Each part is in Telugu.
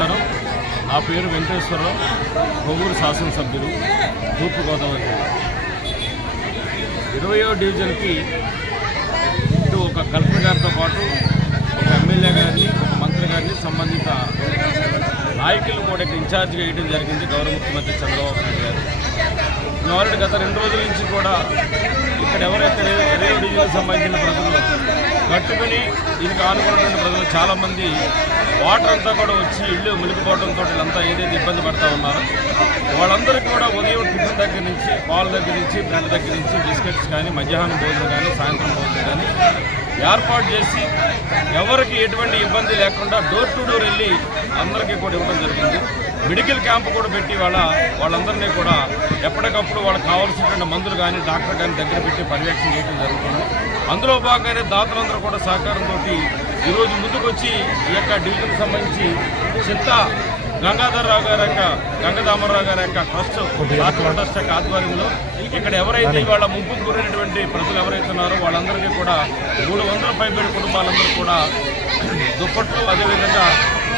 నమస్కారం. నా పేరు వెంకటేశ్వరరావు కొవ్వూరు శాసనసభ్యులు తూర్పుగోదావరి జిల్లా. ఇరవయో డివిజన్కి ఇటు ఒక కలెక్టర్ గారితో పాటు ఒక ఎమ్మెల్యే గారిని ఒక మంత్రి గారిని సంబంధిత నాయకులు కూడా ఇక్కడ ఇన్ఛార్జ్గా వేయడం జరిగింది గౌరవ ముఖ్యమంత్రి చంద్రబాబు నాయుడు గారు. మేము ఆల్రెడీ గత రెండు రోజుల నుంచి కూడా ఇక్కడ ఎవరైతే ఇరవై సంబంధించిన ప్రజలు. కట్టుకుని దీనికి ఆనుకున్నటువంటి ప్రజలు చాలామంది. వాటర్ అంతా కూడా వచ్చి ఇల్లు మునిగిపోవడంతో వీళ్ళంతా ఏదైతే ఇబ్బంది పడతా ఉన్నారో వాళ్ళందరికీ కూడా ఉదయం టిఫిన్ దగ్గర నుంచి పాల దగ్గర నుంచి బ్రెడ్ దగ్గర నుంచి బిస్కెట్స్ కానీ మధ్యాహ్నం భోజనం కానీ సాయంత్రం భోజనం కానీ ఏర్పాటు చేసి ఎవరికి ఎటువంటి ఇబ్బంది లేకుండా డోర్ టు డోర్ వెళ్ళి అందరికీ కూడా ఇవ్వడం జరిగింది. మెడికల్ క్యాంప్ కూడా పెట్టి వాళ్ళ వాళ్ళందరినీ కూడా ఎప్పటికప్పుడు వాళ్ళకి కావాల్సినటువంటి మందులు కానీ డాక్టర్ కానీ దగ్గర పెట్టి పర్యవేక్షణ చేయడం జరుగుతుంది. అందులో భాగంగానే దాతలందరూ కూడా సహకారంతో ఈరోజు ముందుకొచ్చి ఈ యొక్క డివిజన్కి సంబంధించి చింత గంగాధరరావు గారి యొక్క గంగదామరావు గారి యొక్క ట్రస్ట్ ట్రస్ట్ యొక్క ఆధ్వర్యంలో ఇక్కడ ఎవరైతే ఇవాళ ముంపుకు గురైనటువంటి ప్రజలు ఎవరైతే ఉన్నారో వాళ్ళందరికీ కూడా మూడు వందల పైబడి కుటుంబాలందరూ కూడా దుప్పట్లు అదేవిధంగా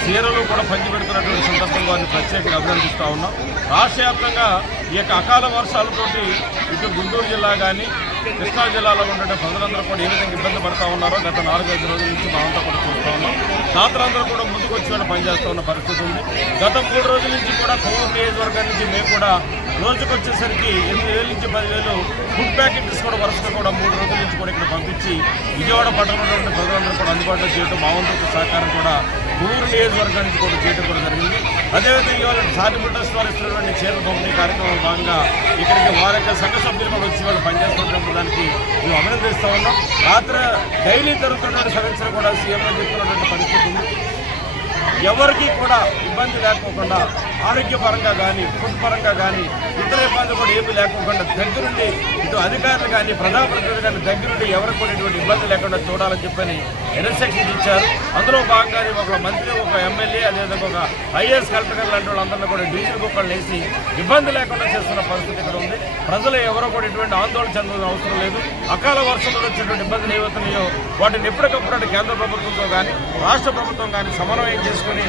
చీరలు కూడా పంచిపెడుతున్నటువంటి సందర్భంగా ప్రత్యేకంగా అభినందిస్తూ ఉన్నాం. రాష్ట్ర వ్యాప్తంగా ఈ యొక్క అకాల వర్షాలతోటి ఇటు గుంటూరు జిల్లా కానీ కృష్ణా జిల్లాలో ఉండే ప్రజలందరూ కూడా ఏ విధంగా ఇబ్బంది పడతా ఉన్నారో గత నాలుగైదు రోజుల నుంచి మేమంతా కూడా చూస్తూ ఉన్నాం. దాతలందరూ కూడా ముందుకు వచ్చి కూడా పనిచేస్తూ ఉన్న పరిస్థితి ఉంది. గత మూడు రోజుల నుంచి కూడా కొవ్వూరు నియోజకవర్గం నుంచి మేము కూడా రోజుకు వచ్చేసరికి ఎనిమిది వేల నుంచి పదివేలు ఫుడ్ ప్యాకెట్స్ కూడా వరుసగా కూడా మూడు రోజుల నుంచి కూడా ఇక్కడ పంపించి విజయవాడ పట్టణంలో ఉన్న ప్రజలందరూ కూడా అందుబాటులో చేయడం మా వంతు సహకారం కూడా ఊరు నియోజకవర్గం వర్గానికి కూడా చేయడం కూడా జరిగింది. అదేవిధంగా ఇవాళ సాటిబుల్ ట్రస్ట్ వారు ఇస్తున్నటువంటి చీరల పంపిణీ కార్యక్రమం భాగంగా ఇక్కడికి వారి యొక్క సంఘ సభ్యులు కూడా వచ్చి వాళ్ళు పనిచేస్తున్నటువంటి దానికి మేము అభినందిస్తూ ఉన్నాం. రాత్రి డైలీ జరుగుతున్నటువంటి సమస్యలు కూడా సీఎంలో చెప్తున్నటువంటి పరిస్థితి ఉంది. ఎవరికి కూడా ఇబ్బంది లేకోకుండా ఆరోగ్యపరంగా కానీ ఫుడ్ పరంగా కానీ ఇతర ఇబ్బందులు కూడా ఏమీ లేకోకుండా దగ్గరుండి ఇటు అధికారులు కానీ ప్రజాప్రతినిధులు కానీ దగ్గరుండి ఎవరికి కూడా ఇటువంటి ఇబ్బంది లేకుండా చూడాలని చెప్పని ఇన్స్ట్రక్షన్స్ ఇచ్చారు. అందులో భాగంగానే ఒక మంత్రి ఒక ఎమ్మెల్యే అదేవిధంగా ఒక ఐఏఎస్ కలెక్టర్ లాంటి వాళ్ళందరినీ కూడా డీజిల్ కుక్కలు వేసి ఇబ్బంది లేకుండా చేస్తున్న పరిస్థితి ఇక్కడ ఉంది. ప్రజలు ఎవరో కూడా ఎటువంటి ఆందోళన చెందాల్సిన అవసరం లేదు. అకాల వర్షంలో వచ్చేటువంటి ఇబ్బందులు ఏవవుతున్నాయో వాటిని ఎప్పటికప్పుడు కేంద్ర ప్రభుత్వంతో కానీ రాష్ట్ర ప్రభుత్వం కానీ సమన్వయం చేసుకుని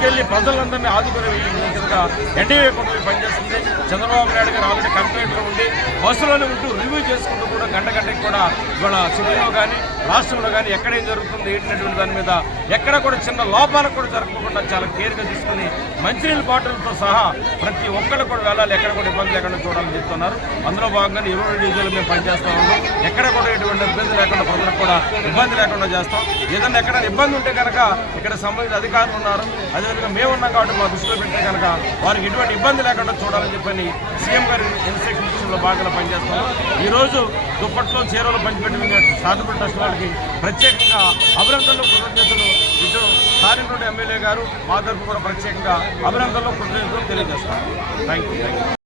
ముందుకెళ్ళి ప్రజలందరినీ ఆదుకునే విధంగా ఎన్డీఏ కూటమి పనిచేస్తుంది. చంద్రబాబు నాయుడు గారు ఆల్రెడీ కంప్లైంట్లో ఉండి బస్సులోనే ఉంటూ రివ్యూ చేసుకుంటూ కూడా గంట గంటకి కూడా ఇవాళ సిటీలో కానీ రాష్ట్రంలో కానీ ఎక్కడ ఏం జరుగుతుంది ఏంటనేటువంటి దాని మీద ఎక్కడ కూడా చిన్న లోపాలకు కూడా జరగకుండా చాలా కేర్గా తీసుకుని మంచినీళ్ళ బాటిల్తో సహా ప్రతి ఒక్కరు కూడా వెళ్ళాలి ఎక్కడ కూడా ఇబ్బంది లేకుండా చూడాలని చెప్తున్నారు. అందులో భాగంగా ఇరవై డీజిల్ మేము పనిచేస్తా ఉన్నాం. ఎక్కడ కూడా ఎటువంటి ఇబ్బంది లేకుండా ప్రజలకు కూడా ఇబ్బంది లేకుండా చేస్తాం. ఏదైనా ఎక్కడ ఇబ్బంది ఉంటే కనుక ఇక్కడ సంబంధిత అధికారులు ఉన్నారు. అదేవిధంగా మేము ఉన్నాం కాబట్టి మా దృష్టిలో పెట్టే కనుక వారికి ఎటువంటి ఇబ్బంది లేకుండా చూడాలని చెప్పని సీఎం గారి ఇన్స్ట్రక్షన్ విషయంలో భాగంగా పనిచేస్తున్నాం. ఈరోజు దుప్పట్లో చీరలు పంచిపెట్టిన సాధుపడి ట్రస్ట్ వాళ్ళకి ప్రత్యేకంగా అభినందనలు కృతజ్ఞతలు ఇటు సారినోటి ఎమ్మెల్యే గారు మా తరఫు కూడా ప్రత్యేకంగా అభినందనలు కృతజ్ఞతలు తెలియజేస్తాను థ్యాంక్ యూ